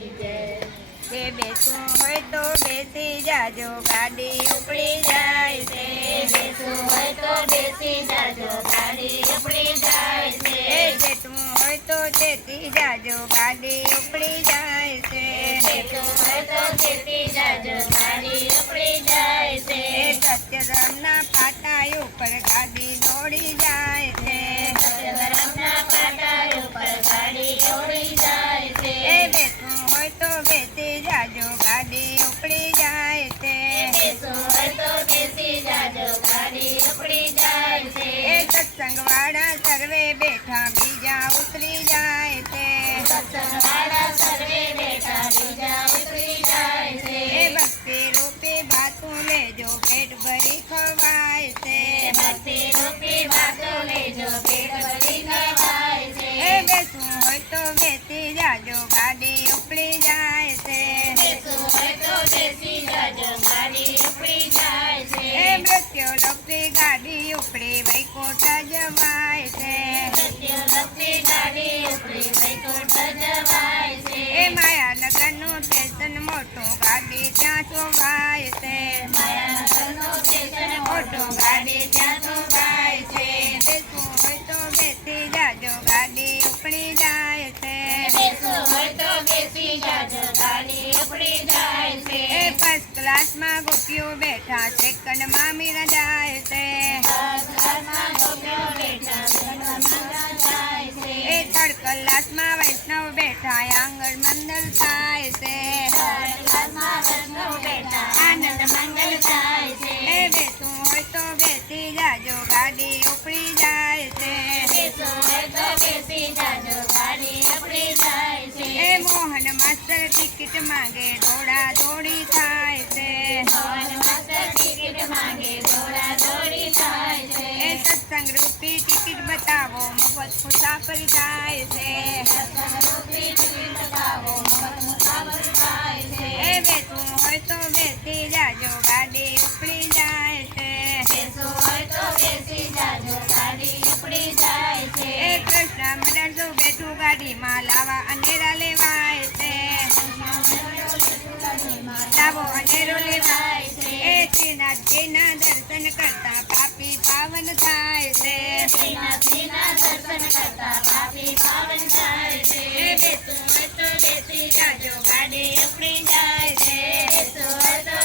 જે બેસવું હોય તો બેસી જાજો ગાડી ઉપડી જાય છે. બેસવું હોય તો બેસી જાજો ગાડી ઉપડી જાય છે. એ જેટવું હોય તો જેતી જાજો ગાડી ઉપડી જાય છે. બેસવું હોય તો બેસી જાજો ગાડી ઉપડી જાય છે. એ સત્યધર્મના પાટા ઉપર ગાડી બેસી જાજો ગાડી ઉપડી જાય છે. બેસવું હોય તો બેસી જાજો ગાડી ઉપડી જાય છે. એ સત્સંગ વાળા સર્વે બેઠા બીજા ઉતરી જાય છે. સત્સંગવાળા સર્વે બેઠા બીજા ઉતરી જાય છે. એ ભક્તિ રૂપી ભાતું લેજો પેટ ભરી ખવાય છે. ભક્તિ રૂપી વાતો લેજો પેટ ભરી ખવાય છે. એ બેસવું હોય તો બેસી જાજો ગાડી ઉપડી વૈકુંઠ જવાય જવાય છે. એ સ્ટેશન શોભાય છે માયાનગરનું સ્ટેશન મોટું ગાડી ત્યાં શોભાય છે. બેસવું હોય તો જાય છે. ફર્સ્ટ ક્લાસમાં ગોપીઓ બેઠા સેકન્ડમાં મીરા જાય ક્લાસમાં વૈષ્ણવ બેઠા આંગણ મંદલ થાય છે. આનંદ મંગલ થાય છે. બેસી હોય તો બેસી જાજો, ગાડી ઉપડી જાય છે. મોહન માસ્ટર ટિકિટ માંગે દોડા દોડી થાય છે. માંગે દોડા દોડી થાય સત્સંગ રૂપી ટિકિટ બતાવો મફત મુસાફરી થાય મંડળ ગાડીમાં લાવા અનેરા લેવાય છે. દર્શન કરતા પાપી પાવન થાય છે. તો બેસી જાજો ગાડી ઉપડી જાય છે. બેસું તો